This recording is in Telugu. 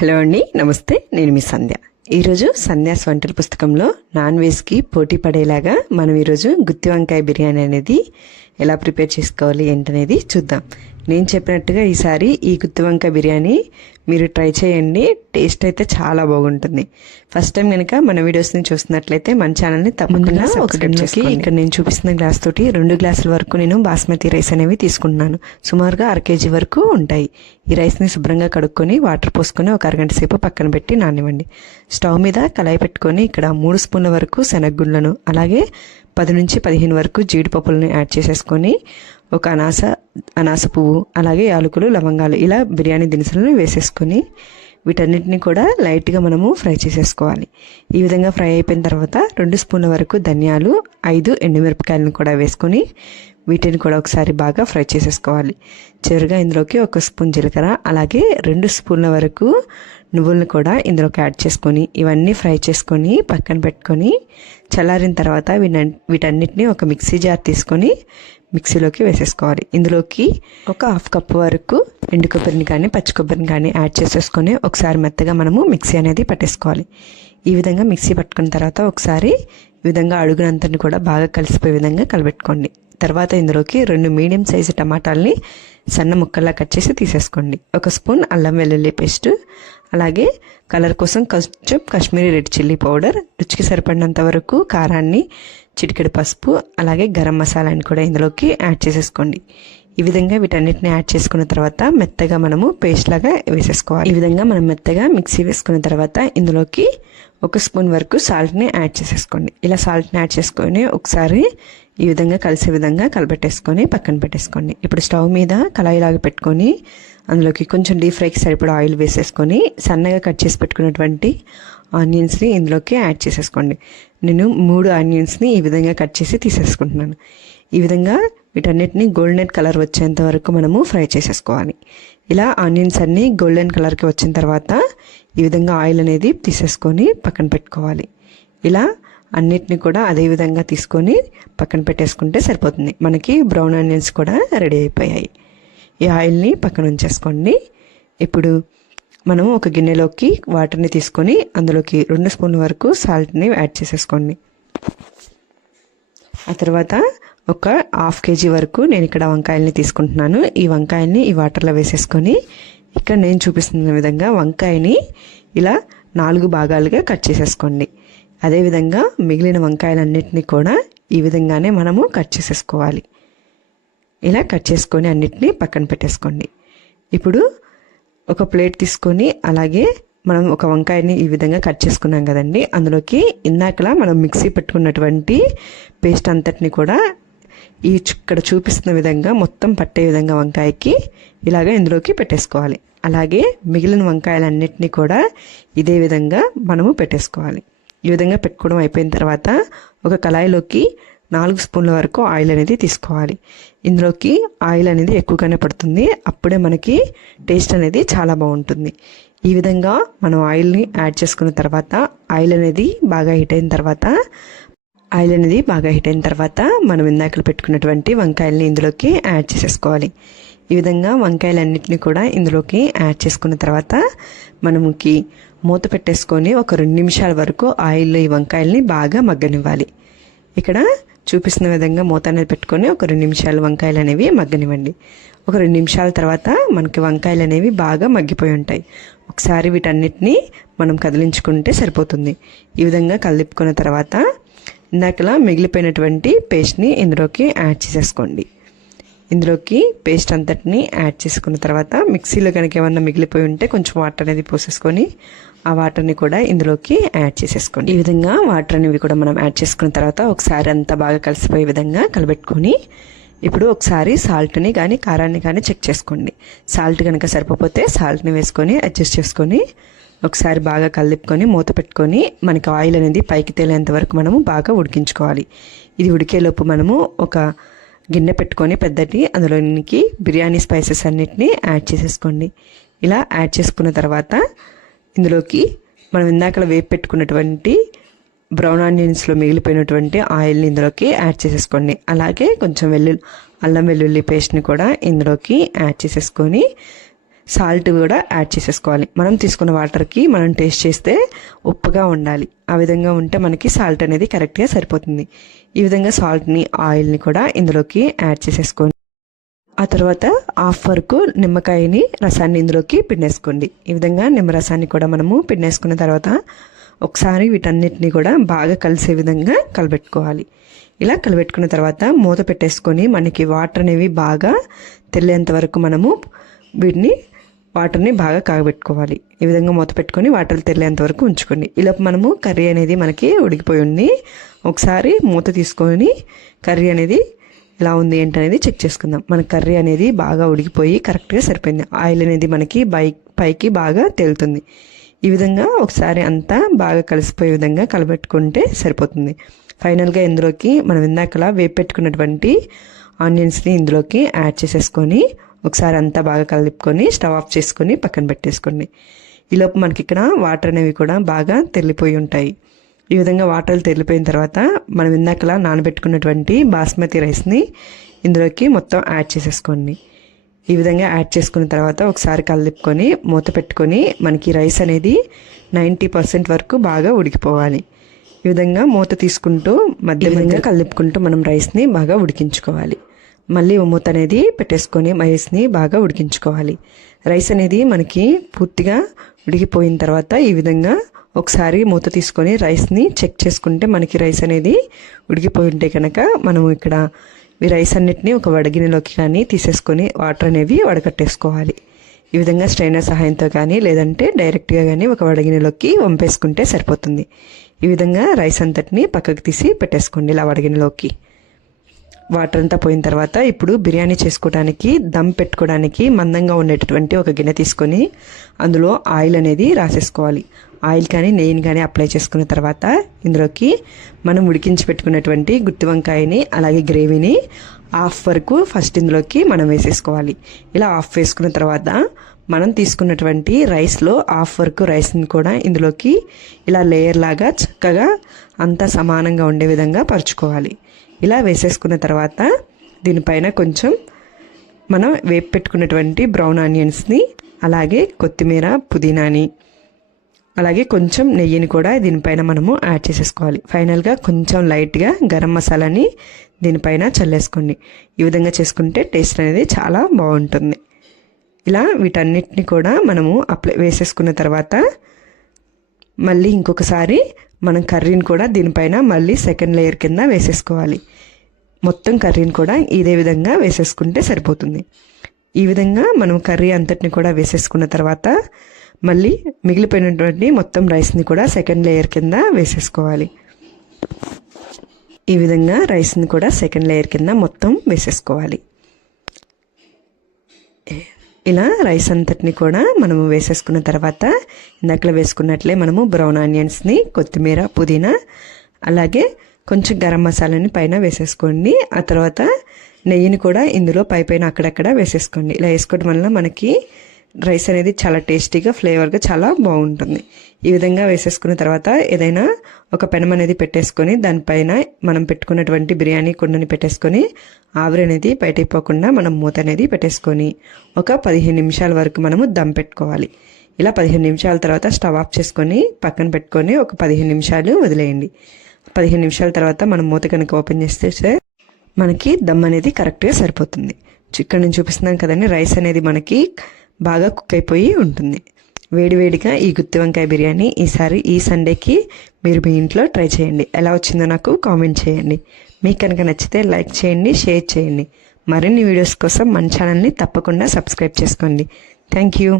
హలో అండి, నమస్తే. నేను మీ సంధ్య. ఈరోజు సంధ్యాస్ వంటల పుస్తకంలో నాన్ వెజ్కి పోటీ పడేలాగా మనం ఈరోజు గుత్తి వంకాయ బిర్యానీ అనేది ఎలా ప్రిపేర్ చేసుకోవాలి ఏంటనేది చూద్దాం. నేను చెప్పినట్టుగా ఈసారి ఈ గుత్తి వంకాయ బిర్యానీ మీరు ట్రై చేయండి. టేస్ట్ అయితే చాలా బాగుంటుంది. ఫస్ట్ టైం కనుక మన వీడియోస్ని చూస్తున్నట్లయితే మన ఛానల్ని తప్పకుండా సబ్స్క్రైబ్ చేసుకోండి. ఇక్కడ నేను చూపిస్తున్న గ్లాస్ తోటి 2 గ్లాసుల వరకు నేను బాస్మతి రైస్ అనేవి తీసుకుంటున్నాను. సుమారుగా 1/2 kg వరకు ఉంటాయి. ఈ రైస్ని శుభ్రంగా కడుక్కొని వాటర్ పోసుకొని ఒక అరగంట సేపు పక్కన పెట్టి నాననివ్వండి. స్టవ్ మీద కళాయి పెట్టుకొని ఇక్కడ 3 స్పూన్ల వరకు శనగగుళ్ళను అలాగే 10 నుంచి 15 వరకు జీడిపప్పులను యాడ్ చేసేసుకొని ఒక అనాస పువ్వు అలాగే యాలకులు లవంగాలు ఇలా బిర్యానీ దినుసులను వేసేసుకొని వీటన్నిటిని కూడా లైట్గా మనము ఫ్రై చేసేసుకోవాలి. ఈ విధంగా ఫ్రై అయిపోయిన తర్వాత 2 స్పూన్ల వరకు ధనియాలు 5 ఎండుమిరపకాయలను కూడా వేసుకొని వీటిని కూడా ఒకసారి బాగా ఫ్రై చేసేసుకోవాలి. చివరిగా ఇందులోకి 1 స్పూన్ జీలకర్ర అలాగే 2 స్పూన్ల వరకు నువ్వులను కూడా ఇందులోకి యాడ్ చేసుకొని ఇవన్నీ ఫ్రై చేసుకొని పక్కన పెట్టుకొని చల్లారిన తర్వాత వీటన్నిటిని ఒక మిక్సీ జార్ తీసుకొని మిక్సీలోకి వేసేసుకోవాలి. ఇందులోకి ఒక 1/2 కప్పు వరకు ఎండు కొబ్బరిని కానీ పచ్చి కొబ్బరిని కానీ యాడ్ చేసేసుకొని ఒకసారి మెత్తగా మనము మిక్సీ అనేది పట్టేసుకోవాలి. ఈ విధంగా మిక్సీ పట్టుకున్న తర్వాత ఒకసారి ఈ విధంగా అడుగునంతని కూడా బాగా కలిసిపోయే విధంగా కలబెట్టుకోండి. తర్వాత ఇందులోకి 2 మీడియం సైజు టమాటాలని సన్న ముక్కల్లా కట్ చేసి తీసేసుకోండి. 1 స్పూన్ అల్లం వెల్లుల్లి పేస్ట్ అలాగే కలర్ కోసం కొంచెం కాశ్మీరీ రెడ్ చిల్లీ పౌడర్, రుచికి సరిపడినంత వరకు కారాన్ని, చిటికెడు పసుపు అలాగే గరం మసాలాని కూడా ఇందులోకి యాడ్ చేసేసుకోండి. ఈ విధంగా వీటన్నిటిని యాడ్ చేసుకున్న తర్వాత మెత్తగా మనము పేస్ట్ లాగా వేసేసుకోవాలి. ఈ విధంగా మనం మెత్తగా మిక్సీ వేసుకున్న తర్వాత ఇందులోకి 1 స్పూన్ వరకు సాల్ట్ని యాడ్ చేసేసుకోండి. ఇలా సాల్ట్ని యాడ్ చేసుకొని ఒకసారి ఈ విధంగా కలిసే విధంగా కలబెట్టేసుకొని పక్కన పెట్టేసుకోండి. ఇప్పుడు స్టవ్ మీద కళాయిలాగా పెట్టుకొని అందులోకి కొంచెం డీప్ ఫ్రైకి సరిపడా ఆయిల్ వేసేసుకొని సన్నగా కట్ చేసి పెట్టుకున్నటువంటి ఆనియన్స్ని ఇందులోకి యాడ్ చేసేసుకోండి. నేను 3 ఆనియన్స్ని ఈ విధంగా కట్ చేసి తీసేసుకుంటున్నాను. ఈ విధంగా వీటన్నిటిని గోల్డెన్ కలర్ వచ్చేంత వరకు మనము ఫ్రై చేసేసుకోవాలి. ఇలా ఆనియన్స్ అన్నీ గోల్డెన్ కలర్కి వచ్చిన తర్వాత ఈ విధంగా ఆయిల్ అనేది తీసేసుకొని పక్కన పెట్టుకోవాలి. ఇలా అన్నిటిని కూడా అదే విధంగా తీసుకొని పక్కన పెట్టేసుకుంటే సరిపోతుంది. మనకి బ్రౌన్ ఆనియన్స్ కూడా రెడీ అయిపోయాయి. ఈ ఆయిల్ని పక్కన ఉంచేసుకోండి. ఇప్పుడు మనం ఒక గిన్నెలోకి వాటర్ని తీసుకొని అందులోకి 2 స్పూన్ల వరకు సాల్ట్ని యాడ్ చేసేసుకోండి. ఆ తర్వాత ఒక 1/2 kg వరకు నేను ఇక్కడ వంకాయల్ని తీసుకుంటున్నాను. ఈ వంకాయల్ని ఈ వాటర్లో వేసేసుకొని ఇక్కడ నేను చూపిస్తున్న విధంగా వంకాయని ఇలా 4 భాగాలుగా కట్ చేసేసుకోండి. అదేవిధంగా మిగిలిన వంకాయలన్నిటినీ కూడా ఈ విధంగానే మనము కట్ చేసేసుకోవాలి. ఇలా కట్ చేసుకొని అన్నిటినీ పక్కన పెట్టేసుకోండి. ఇప్పుడు ఒక ప్లేట్ తీసుకొని అలాగే మనం ఒక వంకాయని ఈ విధంగా కట్ చేసుకున్నాం కదండి, అందులోకి ఇందాకలా మనం మిక్సీ పెట్టుకున్నటువంటి పేస్ట్ అంతటిని కూడా ఇక్కడ చూపిస్తున్న విధంగా మొత్తం పట్టే విధంగా వంకాయకి ఇలాగ ఇందులోకి పెట్టేసుకోవాలి. అలాగే మిగిలిన వంకాయలన్నిటినీ కూడా ఇదే విధంగా మనము పెట్టేసుకోవాలి. ఈ విధంగా పెట్టుకోవడం అయిపోయిన తర్వాత ఒక కళాయిలోకి 4 స్పూన్ల వరకు ఆయిల్ అనేది తీసుకోవాలి. ఇందులోకి ఆయిల్ అనేది ఎక్కువగానే పడుతుంది. అప్పుడే మనకి టేస్ట్ అనేది చాలా బాగుంటుంది. ఈ విధంగా మనం ఆయిల్ని యాడ్ చేసుకున్న తర్వాత ఆయిల్ అనేది బాగా హీట్ అయిన తర్వాత మనం ఇందాకలు పెట్టుకున్నటువంటి వంకాయల్ని ఇందులోకి యాడ్ చేసేసుకోవాలి. ఈ విధంగా వంకాయలన్నింటినీ కూడా ఇందులోకి యాడ్ చేసుకున్న తర్వాత మనకి మూత పెట్టేసుకొని ఒక 2 నిమిషాల వరకు ఆయిల్లో ఈ వంకాయల్ని బాగా మగ్గనివ్వాలి. ఇక్కడ చూపిస్తున్న విధంగా మూత అనేది పెట్టుకొని ఒక 2 నిమిషాలు వంకాయలు అనేవి మగ్గనివ్వండి. ఒక 2 నిమిషాల తర్వాత మనకి వంకాయలు అనేవి బాగా మగ్గిపోయి ఉంటాయి. ఒకసారి వీటన్నిటిని మనం కదిలించుకుంటే సరిపోతుంది. ఈ విధంగా కదిలిపుకున్న తర్వాత ఇందాకలా మిగిలిపోయినటువంటి పేస్ట్ని ఇందులోకి యాడ్ చేసేసుకోండి. ఇందులోకి పేస్ట్ అంతటిని యాడ్ చేసుకున్న తర్వాత మిక్సీలో కనుక ఏమన్నా మిగిలిపోయి ఉంటే కొంచెం వాటర్ అనేది పోసేసుకొని ఆ వాటర్ని కూడా ఇందులోకి యాడ్ చేసేసుకోండి. ఈ విధంగా వాటర్ అనేవి కూడా మనం యాడ్ చేసుకున్న తర్వాత ఒకసారి అంతా బాగా కలిసిపోయే విధంగా కలబెట్టుకొని ఇప్పుడు ఒకసారి సాల్ట్ని కానీ కారాన్ని కానీ చెక్ చేసుకోండి. సాల్ట్ కనుక సరిపోతే సాల్ట్ని వేసుకొని అడ్జస్ట్ చేసుకొని ఒకసారి బాగా కలిపుకొని మూత పెట్టుకొని మనకి ఆయిల్ అనేది పైకి తేలేంత వరకు మనము బాగా ఉడికించుకోవాలి. ఇది ఉడికేలోపు మనము ఒక గిన్నె పెట్టుకొని పెద్దటి అందులోనికి బిర్యానీ స్పైసెస్ అన్నిటినీ యాడ్ చేసేసుకోండి. ఇలా యాడ్ చేసుకున్న తర్వాత ఇందులోకి మనం ఇందాక వేపు పెట్టుకున్నటువంటి బ్రౌన్ ఆనియన్స్లో మిగిలిపోయినటువంటి ఆయిల్ని ఇందులోకి యాడ్ చేసేసుకోండి. అలాగే కొంచెం అల్లం వెల్లుల్లి పేస్ట్ని కూడా ఇందులోకి యాడ్ చేసేసుకొని సాల్ట్ కూడా యాడ్ చేసేసుకోవాలి. మనం తీసుకున్న వాటర్కి మనం టేస్ట్ చేస్తే ఉప్పుగా ఉండాలి. ఆ విధంగా ఉంటే మనకి సాల్ట్ అనేది కరెక్ట్గా సరిపోతుంది. ఈ విధంగా సాల్ట్ని, ఆయిల్ని కూడా ఇందులోకి యాడ్ చేసేసుకోండి. ఆ తర్వాత హాఫ్ వరకు నిమ్మకాయని రసాన్ని ఇందులోకి పిండేసుకోండి. ఈ విధంగా నిమ్మరసాన్ని కూడా మనము పిండేసుకున్న తర్వాత ఒకసారి వీటన్నిటిని కూడా బాగా కలిసే విధంగా కలబెట్టుకోవాలి. ఇలా కలబెట్టుకున్న తర్వాత మూత పెట్టేసుకొని మనకి వాటర్ అనేవి బాగా తెల్లేంత వరకు మనము వీటిని వాటర్ని బాగా కాగబెట్టుకోవాలి. ఈ విధంగా మూత పెట్టుకొని వాటర్ తెల్లేంత వరకు ఉంచుకోండి. ఈలోపు మనము కర్రీ అనేది మనకి ఉడికిపోయి ఉంది. ఒకసారి మూత తీసుకొని కర్రీ అనేది ఎలా ఉంది ఏంటనేది చెక్ చేసుకుందాం. మన కర్రీ అనేది బాగా ఉడికిపోయి కరెక్ట్గా సరిపోయింది. ఆయిల్ అనేది మనకి పైకి బాగా తేలుతుంది. ఈ విధంగా ఒకసారి అంతా బాగా కలిసిపోయే విధంగా కలబెట్టుకుంటే సరిపోతుంది. ఫైనల్గా ఇందులోకి మనం ఇందాకలా వేపు పెట్టుకున్నటువంటి ఆనియన్స్ని ఇందులోకి యాడ్ చేసేసుకొని ఒకసారి అంతా బాగా కలుపుకొని స్టవ్ ఆఫ్ చేసుకొని పక్కన పెట్టేసుకోండి. ఈలోపు మనకి ఇక్కడ వాటర్ అనేవి కూడా బాగా తెల్లిపోయి ఉంటాయి. ఈ విధంగా వాటర్ తెల్లిపోయిన తర్వాత మనం ఇందాకలా నానబెట్టుకున్నటువంటి బాస్మతి రైస్ని ఇందులోకి మొత్తం యాడ్ చేసేసుకోండి. ఈ విధంగా యాడ్ చేసుకున్న తర్వాత ఒకసారి కలుపుకొని మూత పెట్టుకొని మనకి రైస్ అనేది 90% వరకు బాగా ఉడికిపోవాలి. ఈ విధంగా మూత తీసుకుంటూ మధ్య కలుపుకుంటూ మనం రైస్ని బాగా ఉడికించుకోవాలి. మళ్ళీ మూత అనేది పెట్టేసుకొని రైస్ని బాగా ఉడికించుకోవాలి. రైస్ అనేది మనకి పూర్తిగా ఉడికిపోయిన తర్వాత ఈ విధంగా ఒకసారి మూత తీసుకొని రైస్ని చెక్ చేసుకుంటే మనకి రైస్ అనేది ఉడికిపోయి ఉంటే కనుక మనం ఇక్కడ ఈ రైస్ అన్నిటిని ఒక వడగిన్నెలోకి కానీ తీసేసుకొని వాటర్ అనేవి వడకట్టేసుకోవాలి. ఈ విధంగా స్ట్రైనర్ సహాయంతో కానీ లేదంటే డైరెక్ట్గా కానీ ఒక వడగిన్నెలోకి వంపేసుకుంటే సరిపోతుంది. ఈ విధంగా రైస్ అంతటిని పక్కకు తీసి పెట్టేసుకోండి. ఇలా వడగిన్నెలోకి వాటర్ అంతా పోయిన తర్వాత ఇప్పుడు బిర్యానీ చేసుకోవడానికి దమ్ పెట్టుకోవడానికి మందంగా ఉండేటటువంటి ఒక గిన్నె తీసుకొని అందులో ఆయిల్ అనేది రాసేసుకోవాలి. ఆయిల్ కానీ నెయ్యిని కానీ అప్లై చేసుకున్న తర్వాత ఇందులోకి మనం ఉడికించి పెట్టుకున్నటువంటి గుత్తి వంకాయని అలాగే గ్రేవీని హాఫ్ వరకు ఫస్ట్ ఇందులోకి మనం వేసేసుకోవాలి. ఇలా హాఫ్ వేసుకున్న తర్వాత మనం తీసుకున్నటువంటి రైస్లో హాఫ్ వరకు రైస్ని కూడా ఇందులోకి ఇలా లేయర్ లాగా చక్కగా అంతా సమానంగా ఉండే విధంగా పరుచుకోవాలి. ఇలా వేసేసుకున్న తర్వాత దీనిపైన కొంచెం మనం వేపు పెట్టుకున్నటువంటి బ్రౌన్ ఆనియన్స్ని అలాగే కొత్తిమీర, పుదీనాని అలాగే కొంచెం నెయ్యిని కూడా దీనిపైన మనము యాడ్ చేసేసుకోవాలి. ఫైనల్గా కొంచెం లైట్గా గరం మసాలాని దీనిపైన చల్లేసుకోండి. ఈ విధంగా చేసుకుంటే టేస్ట్ అనేది చాలా బాగుంటుంది. ఇలా వీటన్నిటిని కూడా మనము వేసేసుకున్న తర్వాత మళ్ళీ ఇంకొకసారి మనం కర్రీని కూడా దీనిపైన మళ్ళీ సెకండ్ లేయర్ కింద వేసేసుకోవాలి. మొత్తం కర్రీని కూడా ఇదే విధంగా వేసేసుకుంటే సరిపోతుంది. ఈ విధంగా మనం కర్రీ అంతటిని కూడా వేసేసుకున్న తర్వాత మళ్ళీ మిగిలిపోయినటువంటి మొత్తం రైస్ని కూడా సెకండ్ లేయర్ కింద వేసేసుకోవాలి. ఈ విధంగా రైస్ని కూడా సెకండ్ లేయర్ కింద మొత్తం వేసేసుకోవాలి. ఇలా రైస్ అంతటిని కూడా మనము వేసేసుకున్న తర్వాత ఇందాకలో వేసుకున్నట్లే మనము బ్రౌన్ ఆనియన్స్ని, కొత్తిమీర, పుదీనా అలాగే కొంచెం గరం మసాలాని పైన వేసేసుకోండి. ఆ తర్వాత నెయ్యిని కూడా ఇందులో పైన అక్కడక్కడ వేసేసుకోండి. ఇలా వేసుకోవడం వల్ల మనకి రైస్ అనేది చాలా టేస్టీగా ఫ్లేవర్గా చాలా బాగుంటుంది. ఈ విధంగా వేసేసుకున్న తర్వాత ఏదైనా ఒక పెనం అనేది పెట్టేసుకొని దానిపైన మనం పెట్టుకున్నటువంటి బిర్యానీ కుండని పెట్టేసుకొని ఆవిరి అనేది బయటకు పోకుండా మనం మూత అనేది పెట్టేసుకొని ఒక 15 నిమిషాల వరకు మనము దమ్ పెట్టుకోవాలి. ఇలా 15 నిమిషాల తర్వాత స్టవ్ ఆఫ్ చేసుకొని పక్కన పెట్టుకొని ఒక 15 నిమిషాలు వదిలేయండి. 15 నిమిషాల తర్వాత మనం మూత కనుక ఓపెన్ చేస్తే మనకి దమ్ అనేది కరెక్ట్గా సరిపోతుంది. ఇక్కడ నేను చూపిస్తున్నాం కదండి, రైస్ అనేది మనకి బాగా కుక్ అయిపోయి ఉంటుంది. వేడివేడిగా ఈ గుత్తి వంకాయ బిర్యానీ ఈసారి ఈ సండేకి మీరు మీ ఇంట్లో ట్రై చేయండి. ఎలా వచ్చిందో నాకు కామెంట్ చేయండి. మీకు కనుక నచ్చితే లైక్ చేయండి, షేర్ చేయండి. మరిన్ని వీడియోస్ కోసం మన ఛానల్ని తప్పకుండా సబ్స్క్రైబ్ చేసుకోండి. Thank you.